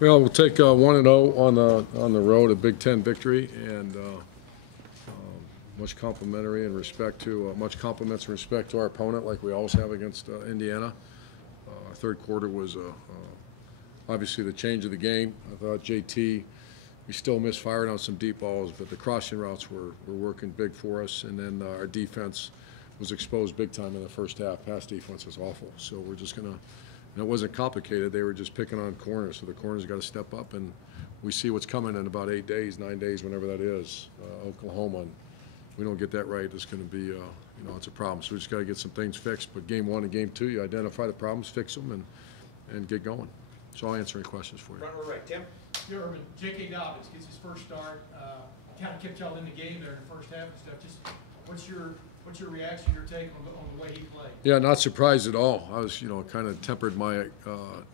Well, we'll take 1-0 on the road, a Big Ten victory, and much complimentary and respect to much compliments and respect to our opponent, like we always have against Indiana. Our third quarter was obviously the change of the game. I thought JT, we still misfired on some deep balls, but the crossing routes were working big for us, and then our defense was exposed big time in the first half. Pass defense was awful, so we're just gonna. And it wasn't complicated. They were just picking on corners, so the corners got to step up, and we see what's coming in about 8 days, 9 days, whenever that is. Oklahoma, and we don't get that right, it's going to be, it's a problem. So we just got to get some things fixed. But game one and game two, you identify the problems, fix them, and get going. So I'll answer any questions for you. Front row right, Tim. Yeah, Urban. J.K. Dobbins gets his first start. Kind of kept y'all in the game there in the first half and stuff. Just what's your reaction, your take on the way he played? Yeah, not surprised at all. I was, kind of tempered my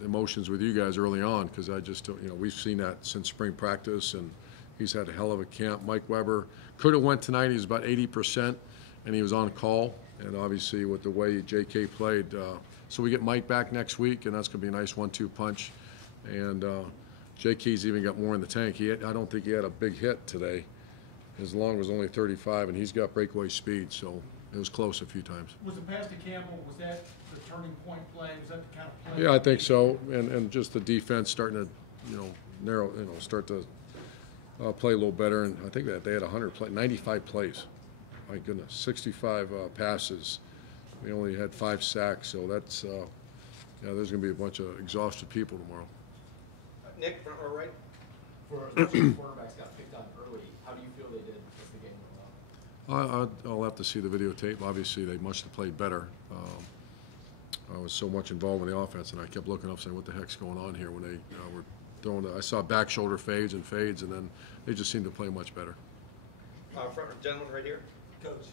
emotions with you guys early on because I just, we've seen that since spring practice, and he's had a hell of a camp. Mike Weber could have went tonight. He was about 80%, and he was on call. And obviously, with the way J.K. played, so we get Mike back next week, and that's going to be a nice 1-2 punch. And J.K.'s even got more in the tank. I don't think he had a big hit today. His long was only 35, and he's got breakaway speed, so it was close a few times. Was the pass to Campbell, was that the turning point play? Was that the kind of play? Yeah, I think so, and just the defense starting to, narrow, start to play a little better. And I think that they had 95 plays. My goodness, 65 passes. We only had 5 sacks, so that's, there's going to be a bunch of exhausted people tomorrow. Nick, front row right. For quarterbacks got picked on early, how do you feel they did as the game went on? I'll have to see the videotape. Obviously, they must have played better. I was so much involved in the offense, and I kept looking up saying, what the heck's going on here when they were throwing I saw back shoulder fades, and then they just seemed to play much better. Front gentleman right here. Coach,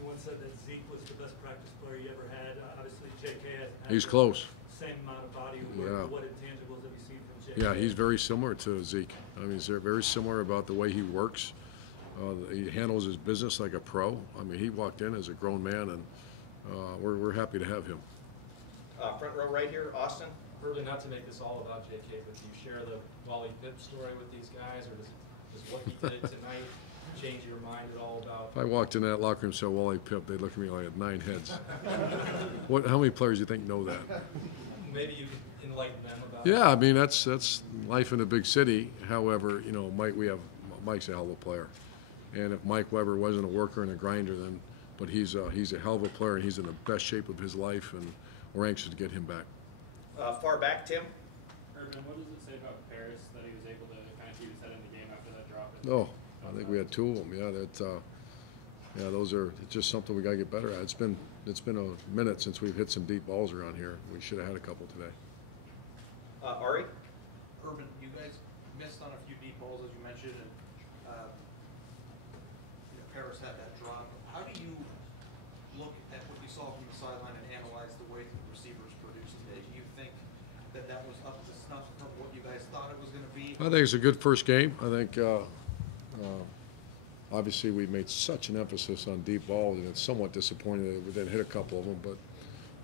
you once said that Zeke was the best practice player you ever had. Obviously, J.K. hasn't had He's close. Same amount of body. Yeah. What intangibles have you seen from J.K.? Yeah, he's very similar to Zeke. I mean, they're very similar about the way he works. He handles his business like a pro. I mean, he walked in as a grown man, and we're happy to have him. Front row right here, Austin. Really, not to make this all about J.K., but do you share the Wally Pipp story with these guys, or does what he did tonight change your mind at all about? If I walked in that locker room and saw Wally Pipp, they'd look at me like I had 9 heads. How many players do you think know that? Maybe you could enlighten them about. Yeah, I mean that's life in a big city. However, Mike's a hell of a player, and if Mike Weber wasn't a worker and a grinder, but he's a hell of a player, and he's in the best shape of his life, and we're anxious to get him back. Far back, Tim. Urban, what does it say about Paris that he was able to kind of keep his head in the game after that drop? Oh, I think we had 2 of them. Yeah, those are just something we got to get better at. It's been a minute since we've hit some deep balls around here. We should have had a couple today. Ari. Urban, you guys missed on a few deep balls, as you mentioned, and Paris had that drop. How do you look at what you saw from the sideline and analyze the way the receivers produced today? Do you think that was up to snuff from what you guys thought it was going to be? I think it's a good first game. I think obviously we made such an emphasis on deep balls, and it's somewhat disappointing that we didn't hit a couple of them, but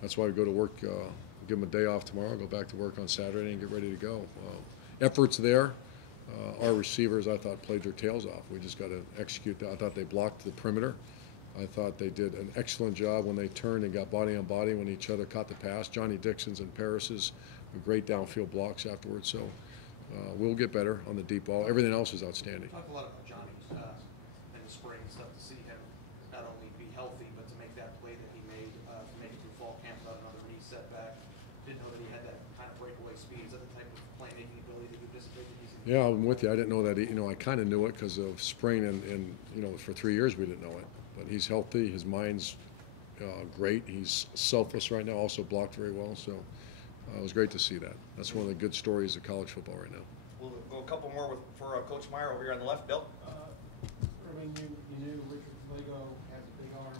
that's why we go to work, give them a day off tomorrow, go back to work on Saturday and get ready to go. Effort's there. Our receivers, I thought, played their tails off. We just got to execute that. I thought they blocked the perimeter. I thought they did an excellent job when they turned and got body on body when each other caught the pass. Johnny Dixon's and Paris's were great downfield blocks afterwards. So we'll get better on the deep ball. Everything else is outstanding. Talk a lot about Johnny's in the spring and stuff, to see him not only be healthy, but to make that play that he made, to make it through fall camp without another knee setback. Didn't know that he had that kind of breakaway speed. Is that the type of playmaking ability that you anticipate that he's? Yeah, I'm with you. I didn't know that. I kind of knew it because of spring, and for 3 years we didn't know it. But he's healthy. His mind's great. He's selfless right now. Also blocked very well. So it was great to see that. That's one of the good stories of college football right now. We'll go a couple more for Coach Meyer over here on the left. Bill. Urban, you knew Richard Flego has a big arm.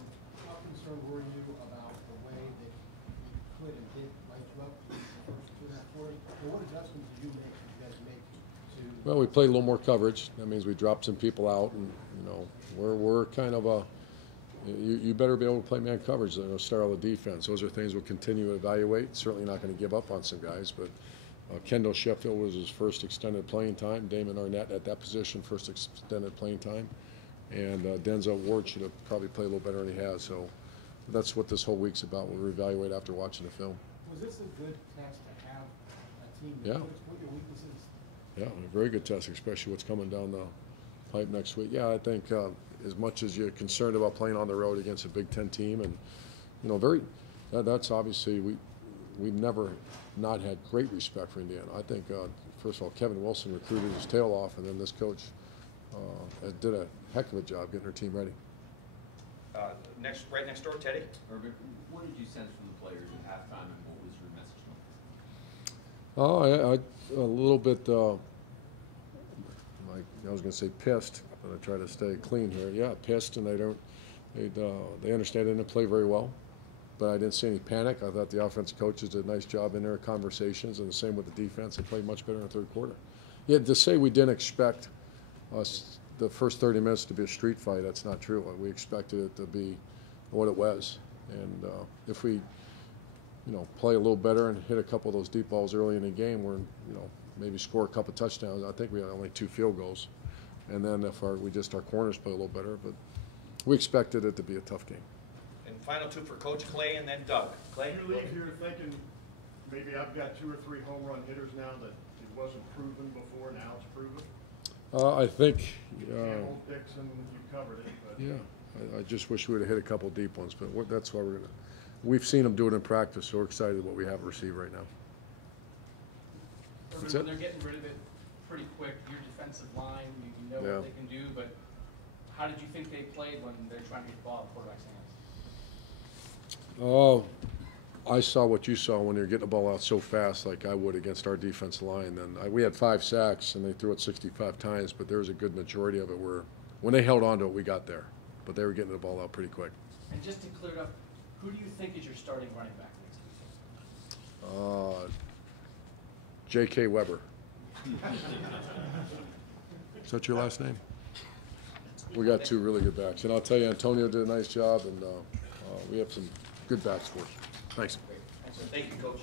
How concerned were you about the way that he could and did light you up in the first 2.5 quarters? And what adjustments did you guys make to? Well, we played a little more coverage. That means we dropped some people out, and we're kind of a. You better be able to play man coverage to start all the defense. Those are things we'll continue to evaluate. Certainly not going to give up on some guys, but Kendall Sheffield was his first extended playing time. Damon Arnett at that position, first extended playing time. And Denzel Ward should have probably played a little better than he has. So that's what this whole week's about. We'll reevaluate after watching the film. Was this a good test to have a team Yeah. that knows what your weaknesses? Yeah, a very good test, especially what's coming down the pipe next week. Yeah, I think as much as you're concerned about playing on the road against a Big Ten team, and that's obviously we've never not had great respect for Indiana. I think first of all, Kevin Wilson recruited his tail off, and then this coach did a heck of a job getting her team ready. Right next door, Teddy. Herbert, what did you sense from the players at halftime, and what was your message to them? A little bit. I was going to say pissed, but I try to stay clean here. Yeah, pissed, and they understand they didn't play very well, but I didn't see any panic. I thought the offensive coaches did a nice job in their conversations, and the same with the defense. They played much better in the third quarter. Yeah, to say we didn't expect the first 30 minutes to be a street fight, that's not true. We expected it to be what it was, and if we play a little better and hit a couple of those deep balls early in the game, we're maybe score a couple touchdowns. I think we had only 2 field goals, and then if our corners play a little better, but we expected it to be a tough game. And final 2 for Coach Clay and then Doug. Clay? You leave here thinking maybe I've got 2 or 3 home run hitters now that it wasn't proven before, now it's proven. I think. Campbell, Dixon, you covered it. But Yeah, I just wish we would have hit a couple deep ones, but that's why we've seen them do it in practice, so we're excited what we have received right now. That's When it. they're getting rid of it pretty quick, your defensive line, you know Yeah. what they can do, but how did you think they played when they're trying to get the ball out of the quarterback's hands? Oh, I saw what you saw when you're getting the ball out so fast, like I would against our defensive line. Then we had 5 sacks, and they threw it 65 times, but there was a good majority of it where, when they held on to it, we got there. But they were getting the ball out pretty quick. And just to clear it up, who do you think is your starting running back next week? J.K. Weber. Is that your last name? We got 2 really good backs. And I'll tell you, Antonio did a nice job, and we have some good backs for us. Thanks. Thank you, Coach.